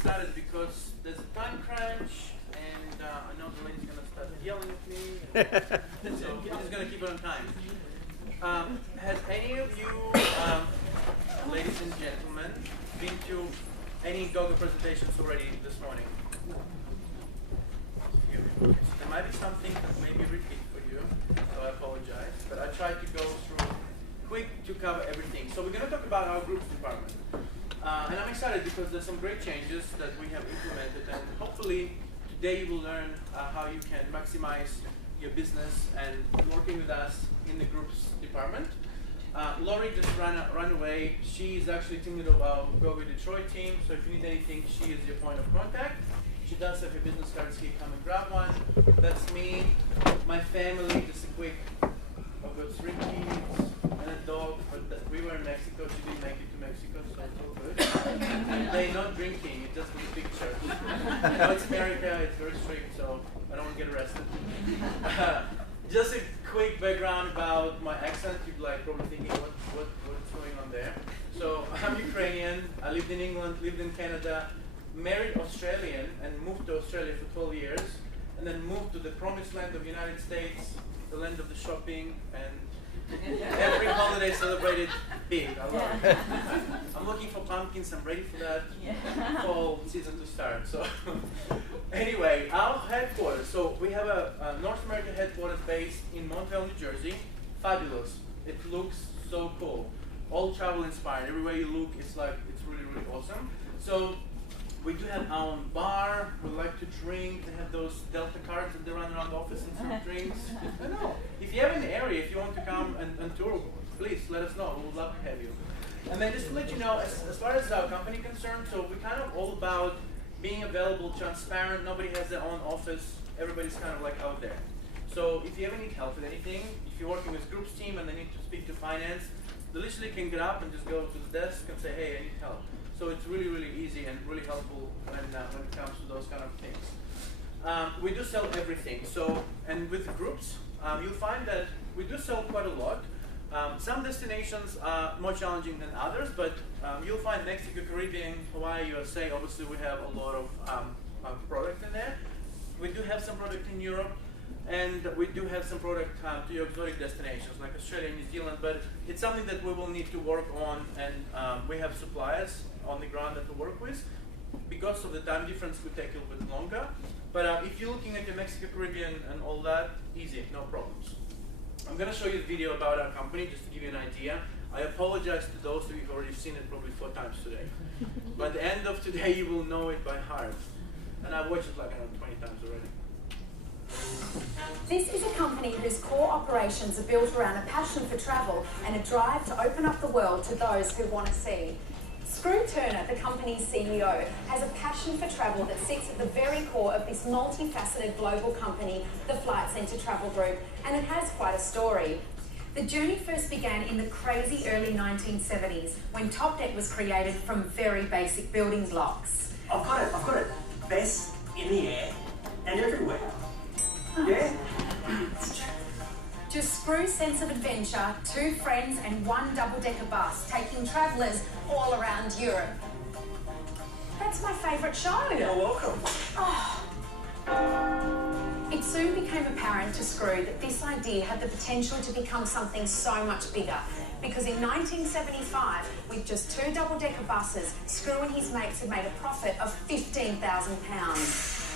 excited because there's a time crunch, and I know the lady's going to start yelling at me, so I'm just going to keep it on time. Has any of you, ladies and gentlemen, been to any GoGo presentations already this morning? There might be something that may be repeat for you, so I apologize, but I tried to go through quick to cover everything. So we're going to talk about our groups department. And I'm excited because there's some great changes that we have implemented, and hopefully today you will learn how you can maximize your business and working with us in the groups department. Lori just ran away. She is actually team leader of our GoGo Detroit team, so if you need anything, she is your point of contact. She does have your business cards here, come and grab one. That's me, my family, just a quick, I've got 3 kids and a dog, but we were in Mexico, she didn't make it to Mexico, so it's all good. And they're not drinking, it's just a picture. I know it's America, it's very strict, so I don't want to get arrested. Just a quick background about my accent. You're like probably thinking, what's going on there? So I'm Ukrainian, I lived in England, lived in Canada, married Australian and moved to Australia for 12 years, and then moved to the promised land of the United States, the land of the shopping, and every holiday celebrated big. I love it. I'm looking for pumpkins, I'm ready for that fall season to start. So anyway, our headquarters, so we have a North American headquarters based in Montvale, New Jersey. Fabulous. It looks so cool. All travel inspired. Everywhere you look, it's like, it's really, really awesome. So we do have our own bar. We like to drink. They have those Delta cards that they run around the office and serve drinks. I know. If you have an area, if you want to come and tour, please let us know. We would love to have you. And then just to let you know, as far as our company is concerned, so we're kind of all about being available, transparent. Nobody has their own office. Everybody's kind of like out there. So if you ever need help with anything, if you're working with groups team and they need to speak to finance, they literally can get up and just go to the desk and say, hey, I need help. So it's really, really easy and really helpful when it comes to those kind of things. We do sell everything. So, and with groups, you'll find that we do sell quite a lot. Some destinations are more challenging than others, but you'll find Mexico, Caribbean, Hawaii, USA, obviously we have a lot of product in there. We do have some product in Europe, and we do have some product to your exotic destinations like Australia and New Zealand, but it's something that we will need to work on, and we have suppliers on the ground that we work with. Because of the time difference, we take a little bit longer. But if you're looking at your Mexico, Caribbean and all that, easy, no problems. I'm going to show you a video about our company just to give you an idea. I apologize to those of you who've already seen it probably 4 times today. By the end of today, you will know it by heart. And I've watched it like 20 times already. This is a company whose core operations are built around a passion for travel and a drive to open up the world to those who want to see. Screw Turner, the company's CEO, has a passion for travel that sits at the very core of this multifaceted global company, the Flight Centre Travel Group, and it has quite a story. The journey first began in the crazy early 1970s when Top Deck was created from very basic building blocks. I've got it. Best in the air and everywhere. Yeah? Just Screw's sense of adventure, 2 friends and 1 double-decker bus taking travellers all around Europe. That's my favourite show. You're welcome. Oh. It soon became apparent to Screw that this idea had the potential to become something so much bigger, because in 1975, with just 2 double-decker buses, Screw and his mates had made a profit of £15,000.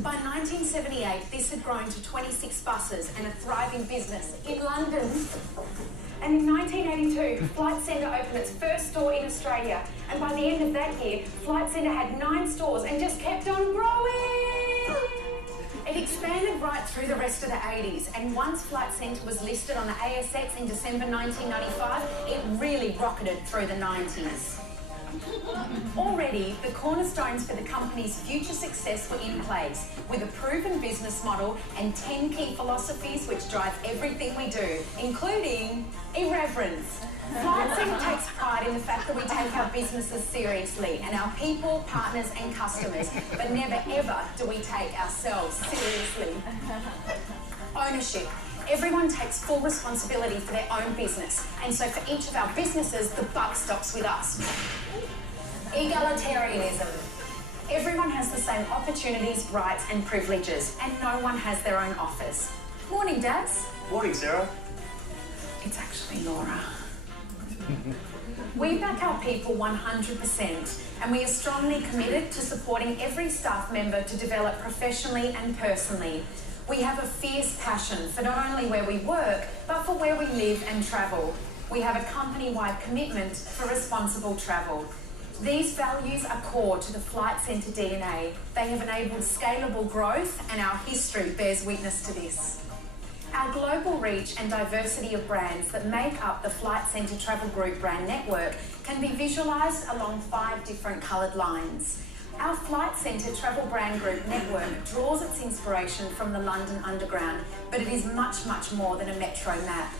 By 1978, this had grown to 26 buses and a thriving business in London. And in 1982, Flight Centre opened its first store in Australia. And by the end of that year, Flight Centre had 9 stores and just kept on growing. It expanded right through the rest of the 80s. And once Flight Centre was listed on the ASX in December 1995, it really rocketed through the 90s. Already, the cornerstones for the company's future success were in place, with a proven business model and 10 key philosophies which drive everything we do, including irreverence. Flight Centre takes pride in the fact that we take our businesses seriously and our people, partners and customers, but never ever do we take ourselves seriously. Ownership. Everyone takes full responsibility for their own business, and so for each of our businesses, the buck stops with us. Egalitarianism. Everyone has the same opportunities, rights and privileges, and no one has their own office. Morning, Daz. Morning, Sarah. It's actually Laura. We back our people 100%, and we are strongly committed to supporting every staff member to develop professionally and personally. We have a fierce passion for not only where we work, but for where we live and travel. We have a company-wide commitment for responsible travel. These values are core to the Flight Centre DNA. They have enabled scalable growth, and our history bears witness to this. Our global reach and diversity of brands that make up the Flight Centre Travel Group brand network can be visualised along 5 different coloured lines. Our Flight Centre Travel Brand Group network draws its inspiration from the London Underground, but it is much, much more than a metro map.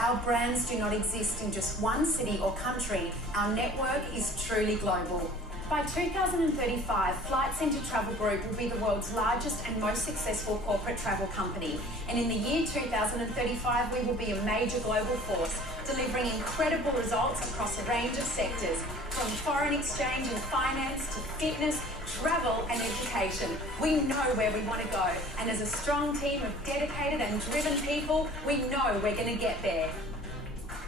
Our brands do not exist in just one city or country. Our network is truly global. By 2035, Flight Centre Travel Group will be the world's largest and most successful corporate travel company. And in the year 2035, we will be a major global force, delivering incredible results across a range of sectors, from foreign exchange and finance to fitness, travel and education. We know where we want to go, and as a strong team of dedicated and driven people, we know we're going to get there.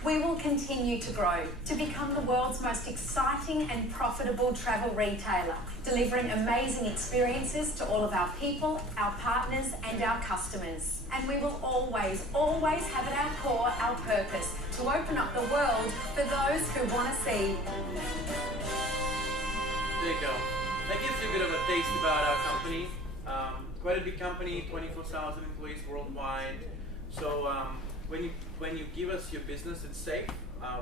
We will continue to grow to become the world's most exciting and profitable travel retailer, delivering amazing experiences to all of our people, our partners and our customers. And we will always, always have at our core our purpose to open up the world for those who want to see. There you go. That gives you a bit of a taste about our company. Quite a big company, 24,000 employees worldwide. So when you give us your business, it's safe.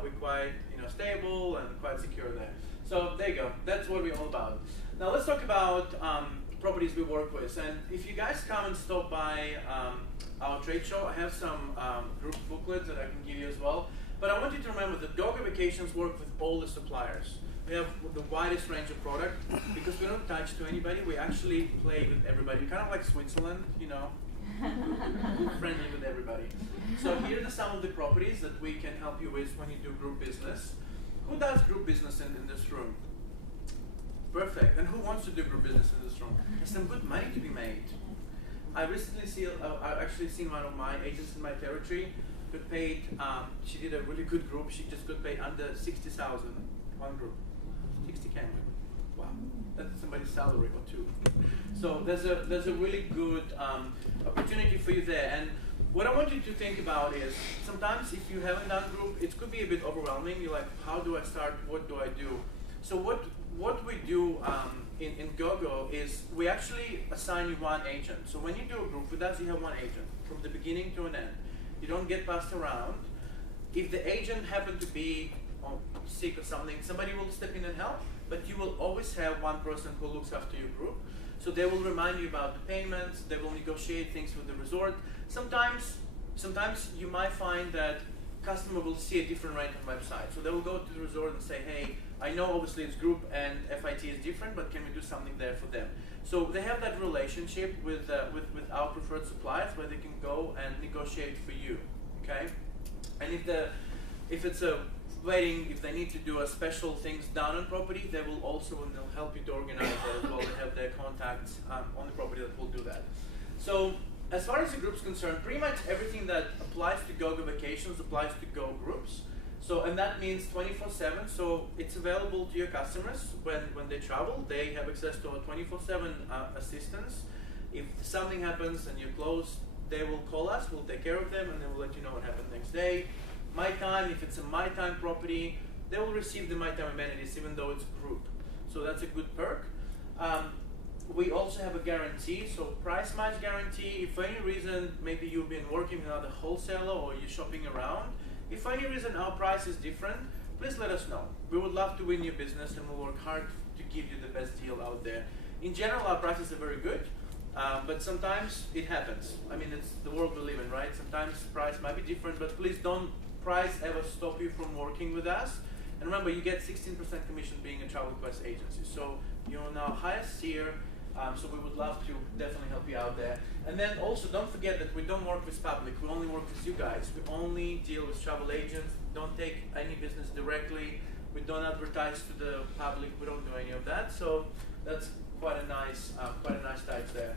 We're quite stable and quite secure there. So there you go. That's what we're all about. Now let's talk about properties we work with. And if you guys come and stop by our trade show, I have some group booklets that I can give you as well. But I want you to remember that GoGo Vacations work with all the suppliers. We have the widest range of product because we don't touch to anybody. We actually play with everybody. Kind of like Switzerland, we're friendly with everybody. So here are some of the properties that we can help you with when you do group business. Who does group business in this room? Perfect. And who wants to do group business in this room? There's some good money to be made. I recently I've actually seen one of my agents in my territory got paid. She did a really good group. She just got paid under 60,000 one group. 60K. Wow, that's somebody's salary or two. So there's a really good opportunity for you there. And what I want you to think about is sometimes if you haven't done group, it could be a bit overwhelming. You're like, how do I start? What do I do? So what we do in GoGo is we actually assign you one agent. So when you do a group with us, you have one agent from the beginning to an end. You don't get passed around. If the agent happen to be sick or something, somebody will step in and help, but you will always have one person who looks after your group. So they will remind you about the payments, they will negotiate things with the resort. Sometimes you might find that customer will see a different rate on website. So they will go to the resort and say, hey, I know obviously it's group and FIT is different, but can we do something there for them? So they have that relationship with our preferred suppliers where they can go and negotiate for you, okay? And if it's a wedding, if they need to do a special things done on property, they will also, and they'll help you to organize that as well. They have their contacts on the property that will do that. So as far as the group's concerned, pretty much everything that applies to GoGo Vacations applies to Go Groups. So, and that means 24/7. So it's available to your customers when they travel. They have access to a 24/7 assistance. If something happens and you're closed, they will call us, we'll take care of them, and then we'll let you know what happened next day. My Time, if it's a My Time property, they will receive the My Time amenities even though it's a group. So that's a good perk. We also have a guarantee, so price match guarantee. If for any reason, maybe you've been working with another wholesaler or you're shopping around, if for any reason our price is different, please let us know. We would love to win your business and we'll work hard to give you the best deal out there. In general, our prices are very good, but sometimes it happens. I mean, it's the world we live in, right? Sometimes price might be different, but please don't price ever stop you from working with us. And remember, you get 16% commission being a travel request agency. So you're on our highest tier. So we would love to definitely help you out there. And then also don't forget that we don't work with public, we only work with you guys. We only deal with travel agents, don't take any business directly, we don't advertise to the public, we don't do any of that. So that's quite a nice type there.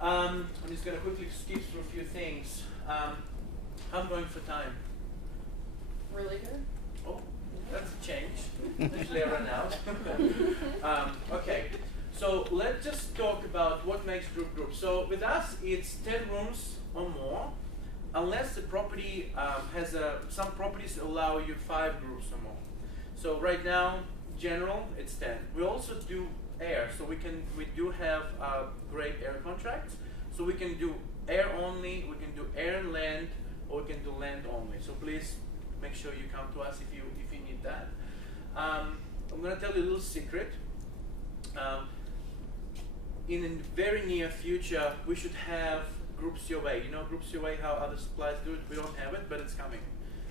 I'm just going to quickly skip through a few things. I'm going for time. Really good. Oh, that's a change. Usually I run out. Okay, so let's just talk about what makes group. So with us, it's 10 rooms or more, unless the property has some properties allow you 5 groups or more. So right now, general, it's 10. We also do air, so we do have great air contracts. So we can do air only, we can do air and land, or we can do land only. So please make sure you come to us if you need that. I'm going to tell you a little secret. In the very near future, we should have groups your way. You know groups your way, how other suppliers do it? We don't have it, but it's coming.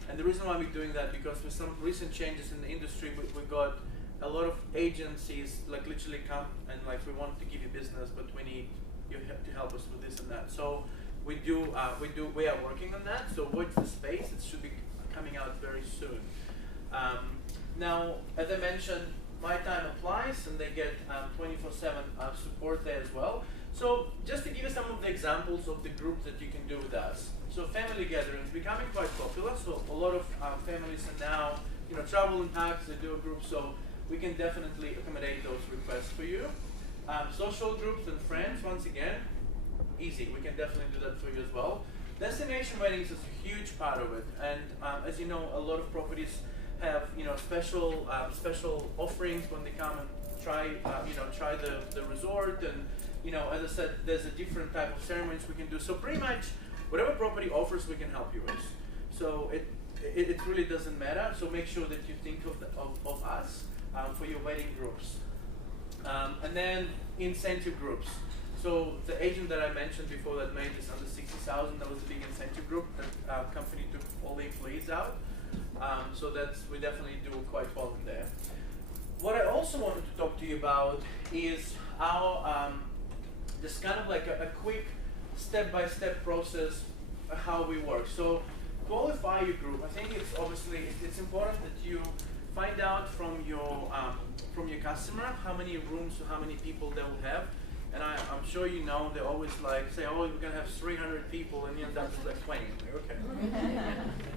And the reason why we're doing that, because with some recent changes in the industry, we got a lot of agencies like literally come and like, we want to give you business, but we need you to help us with this and that. So we are working on that. So watch the space. It should be coming out very soon. Now, as I mentioned, my time applies, and they get 24/7 support there as well. So just to give you some of the examples of the groups that you can do with us. So family gatherings becoming quite popular. So a lot of families are now, travel and packs, they do a group. So we can definitely accommodate those requests for you. Social groups and friends, once again, easy. We can definitely do that for you as well. Destination weddings is a huge part of it. And as you know, a lot of properties have special offerings when they come and try the resort. And as I said, there's a different type of ceremonies we can do. So pretty much whatever property offers, we can help you with. So it really doesn't matter. So make sure that you think of us for your wedding groups. And then incentive groups. So the agent that I mentioned before that made this under 60,000, that was a big incentive group. That company took all the employees out. So we definitely do quite well in there. What I also wanted to talk to you about is our just kind of like a quick step-by-step process how we work. So qualify your group. I think it's important that you find out from your customer how many rooms or how many people they will have. And I'm sure they always say, oh, we're gonna have 300 people, and you end up with like 20. Okay,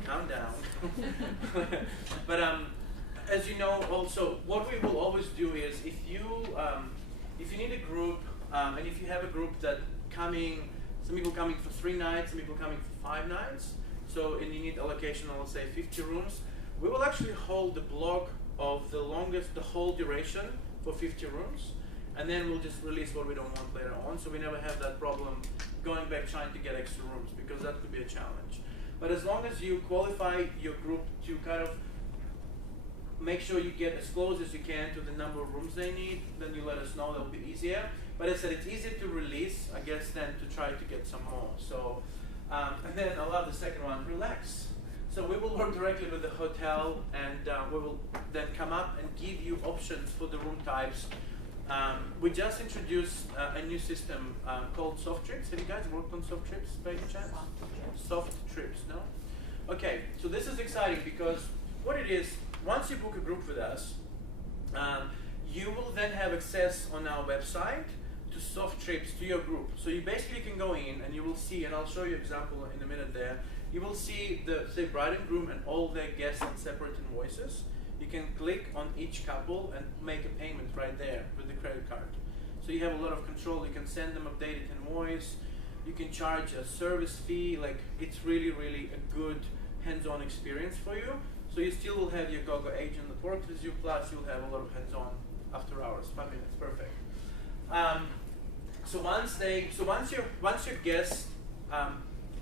calm down. But as you know, also what we will always do is if you need a group, and if you have a group that some people coming for 3 nights, some people coming for 5 nights, and you need allocation of, let's say, 50 rooms, we will actually hold the block of the whole duration for 50 rooms. And then we'll just release what we don't want later on, so we never have that problem going back trying to get extra rooms, because that could be a challenge. But as long as you qualify your group to kind of make sure you get as close as you can to the number of rooms they need, then you let us know, that'll be easier. But as I said, it's easier to release, I guess, than to try to get some more. So, and then I love the second one, relax. So we will work directly with the hotel, and we will then come up and give you options for the room types. We just introduced a new system called Soft Trips. Have you guys worked on Soft Trips by any chance? Soft Trips, no? Okay, so this is exciting because what it is, once you book a group with us, you will then have access on our website to Soft Trips, to your group. So you basically can go in and you will see, and I'll show you an example in a minute there, you will see the, say, bride and groom and all their guests in separate invoices. You can click on each couple and make a payment right there with the credit card. So you have a lot of control. You can send them updated invoice. You can charge a service fee. Like, it's really, really a good hands-on experience for you. So you still will have your GoGo agent that works with you, plus you'll have a lot of hands-on after hours. 5 minutes, perfect. So once your guests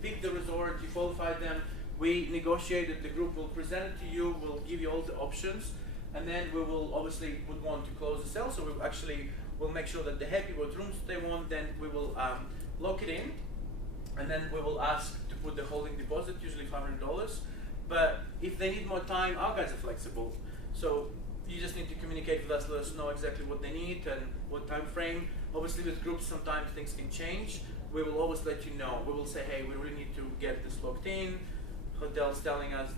pick the resort, you qualify them, we negotiated, the group will present it to you, we'll give you all the options, and then we will obviously would want to close the sale, so we'll make sure that they're happy with rooms they want, then we will lock it in, and then we will ask to put the holding deposit, usually $500, but if they need more time, our guys are flexible, so you just need to communicate with us, let us know exactly what they need and what time frame. Obviously with groups sometimes things can change, we will always let you know. We will say, hey, we really need to get this locked in. Hotels telling us,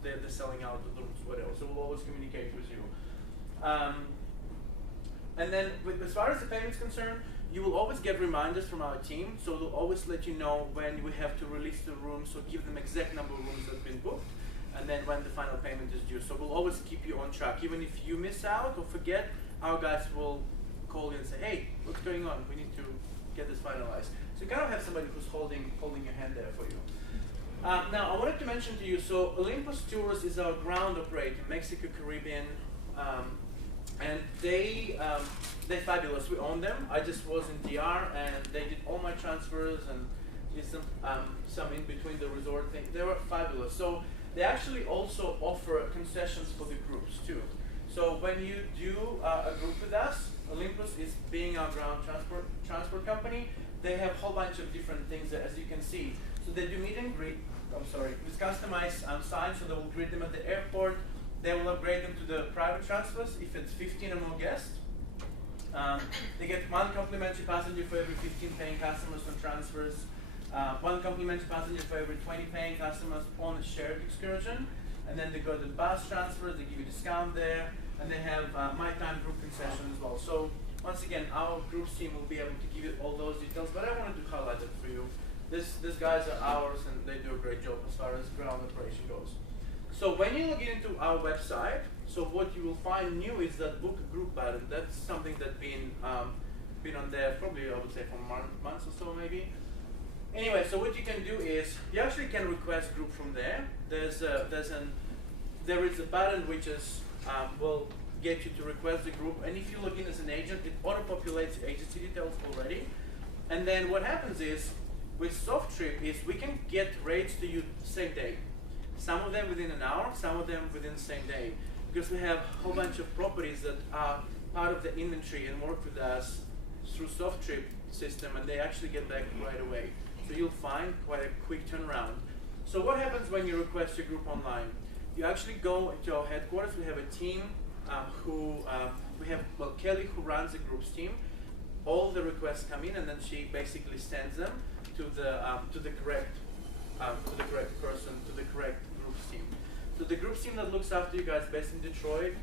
they're selling out the rooms, whatever. So we'll always communicate with you. And then as far as the payment's concerned, you will always get reminders from our team, so they'll always let you know when we have to release the room, so give them exact number of rooms that have been booked, and then when the final payment is due. So we'll always keep you on track. Even if you miss out or forget, our guys will call you and say, hey, what's going on? We need to get this finalized. So you kind of have somebody who's holding your hand there for you. Now, I wanted to mention to you, so Olympus Tours is our ground operator in Mexico, Caribbean, and they're fabulous. We own them. I just was in DR, and they did all my transfers and did some in between the resort thing. They were fabulous. So they actually also offer concessions for the groups too. So when you do a group with us, Olympus is being our ground transport company. They have a whole bunch of different things there, as you can see. So they do meet and greet. With customized signs, so they will greet them at the airport. They will upgrade them to the private transfers if it's 15 or more guests. They get 1 complimentary passenger for every 15 paying customers on transfers. 1 complimentary passenger for every 20 paying customers on a shared excursion. And then they go to the bus transfers, they give you a discount there. And they have My Time group concession as well. So once again, our group team will be able to give you all those details, but I wanted to highlight it for you. These guys are ours, and they do a great job as far as ground operation goes. So when you log into our website, so what you will find new is that book a group button. That's something that's been on there probably, I would say, for months or so maybe. Anyway, so what you can do is you actually can request group from there. There is a button which is will get you to request the group, and if you log in as an agent, it auto-populates agency details already. And then what happens is, with SoftTrip, is we can get rates to you same day. Some of them within an hour, some of them within the same day. Because we have a whole bunch of properties that are part of the inventory and work with us through SoftTrip system, and they actually get back right away. So you'll find quite a quick turnaround. So what happens when you request your group online? You actually go to our headquarters. We have a team Kelly, who runs the groups team. All the requests come in, and then she basically sends them to the correct person, to the correct groups team. So the groups team that looks after you guys, based in Detroit,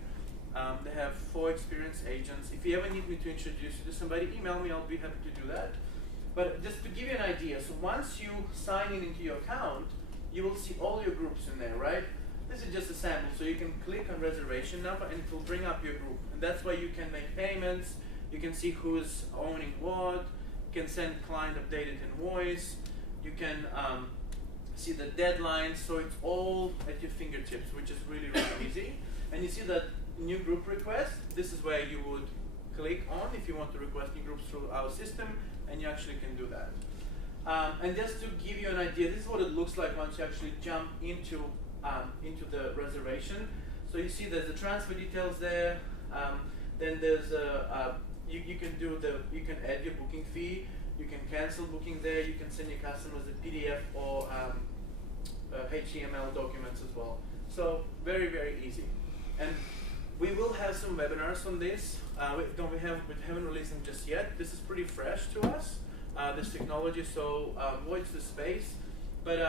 they have 4 experienced agents. If you ever need me to introduce you to somebody, email me. I'll be happy to do that. But just to give you an idea, so once you sign in into your account, you will see all your groups in there, right? This is just a sample, so you can click on reservation number and it will bring up your group. And that's why you can make payments, you can see who's owning what, you can send client updated invoice, you can see the deadlines, so it's all at your fingertips, which is really, really easy. And you see that new group request, this is where you would click on if you want to request new groups through our system, and you actually can do that. And just to give you an idea, this is what it looks like once you actually jump into the reservation. So you see there's the transfer details there. Then there's you can add your booking fee. You can cancel booking there. You can send your customers a PDF or HTML documents as well. So very, very easy. And we will have some webinars on this. We haven't released them just yet. This is pretty fresh to us, this technology. So watch the space. But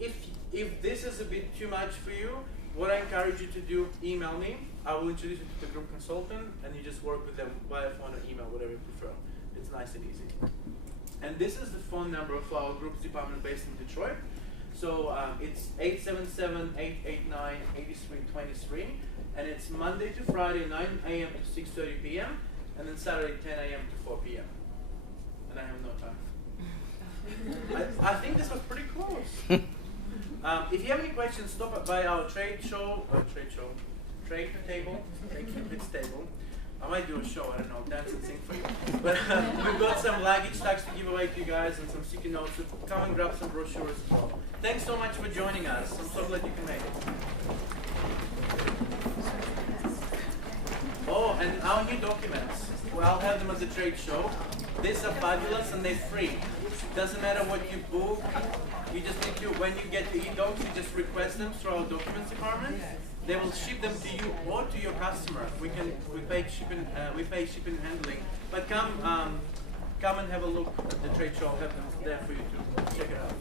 if this is a bit too much for you, what I encourage you to do, email me. I will introduce you to the group consultant, and you just work with them via phone or email, whatever you prefer. It's nice and easy. And this is the phone number of our groups department based in Detroit. So it's 877-889-8323, and it's Monday to Friday, 9 a.m. to 6:30 p.m., and then Saturday, 10 a.m. to 4 p.m. And I have no time. I think this was pretty close. If you have any questions, stop by our trade table. Thank you, it's table. I might do a show, I don't know, dance and sing for you. But we've got some luggage tags to give away to you guys and some sticky notes. So come and grab some brochures as well. Thanks so much for joining us. I'm so glad you can make it. Oh, and our new documents. Well, I'll have them at the trade show. These are fabulous and they're free. Doesn't matter what you book. You just need to, when you get the e-docs, you just request them through our documents department. They will ship them to you or to your customer. We pay shipping and handling. But come and have a look at the trade show. I'll have them there for you to check it out.